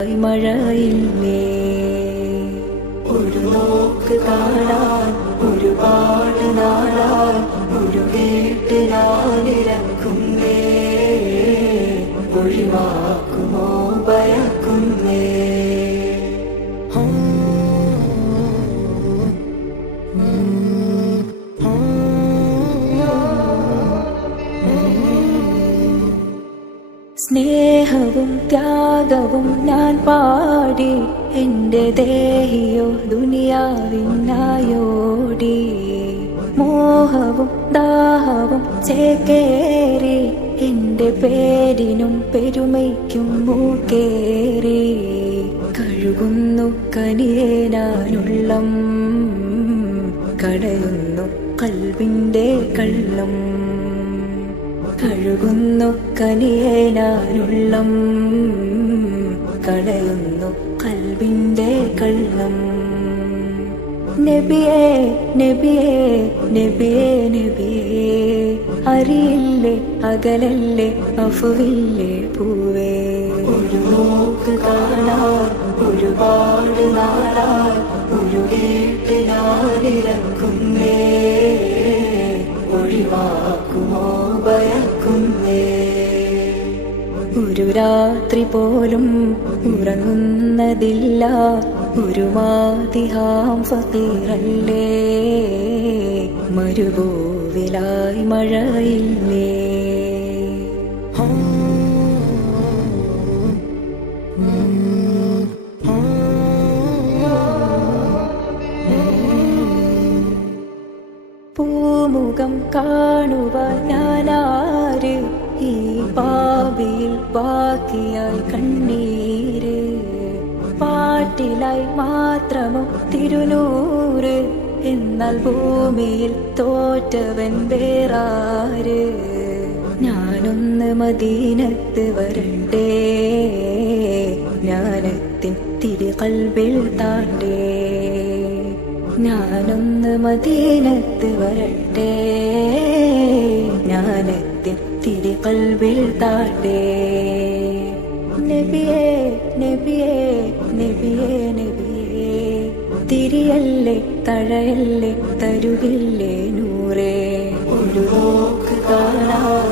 മഴയില്ലേ ഒരു നോക്ക് കാണാൻ ഒരുപാട് നാളായി ഒരു വീട്ടിലാനിരക്കുന്നേ ഒഴിവാക്കുമോ ഭയക്കുന്നേ സ്നേഹവും ത്യാഗവും ഞാൻ പാടി എന്റെ ദേഹിയോ ദുനിയാവിനായോടി മോഹവും ദാഹവും ചേക്കേറി എന്റെ പേരിനും പെരുമയ്ക്കും മൂക്കേറി കഴുകുന്നു കനിയേനാനുള്ളം കടയുന്നു കൽവിന്റെ കള്ളം കഴുകുന്നു കനിയേനാനുള്ളം കടയുന്നു കൽവിന്റെ കള്ളം നബിയേ നബിയേ നബിയേ നബിയേ അറിയില്ലേ അകലല്ലേ അഫുവില്ലേ പൂവേ ഒരു നോക്ക് കാണാൻ ഒരുപാട് നാളായി ഒരു വീട്ടിലാനിരക്കുന്നേ ഒഴിവാക്കുമോ ഭയക്കുന്നേ ഒരു രാത്രി പോലും ഉറങ്ങുന്നതില്ല ഒരു മാതിഹാം ഫഖീറല്ലേ മരുഭൂവിലായി മഴയില്ലേ പൂമുഖം കാണുവാൻ ഞാനാര് ഈ പാപിയിൽ ബാക്കിയായി കണ്ണീര് പാട്ടിലായി മാത്രമോ തിരുനൂറ് എന്നാൽ ഭൂമിയിൽ തോറ്റവൻ വേറാര് ഞാനൊന്ന് മദീനത്ത് വരണ്ടേ ജ്ഞാനത്തിൻ തിരി കൽബിൽ താണ്ടേ ഞാനൊന്ന് മദീനത്ത് വരട്ടെ ജ്ഞാനത്തിൻ തിരി കൽബിൽ താണ്ടേ നബിയേ നബിയേ നബിയേ നബിയേ തിരിയല്ലേ തഴയല്ലേ തരുകില്ലേ നൂറേ ഒരു നോക്ക് കാണാൻ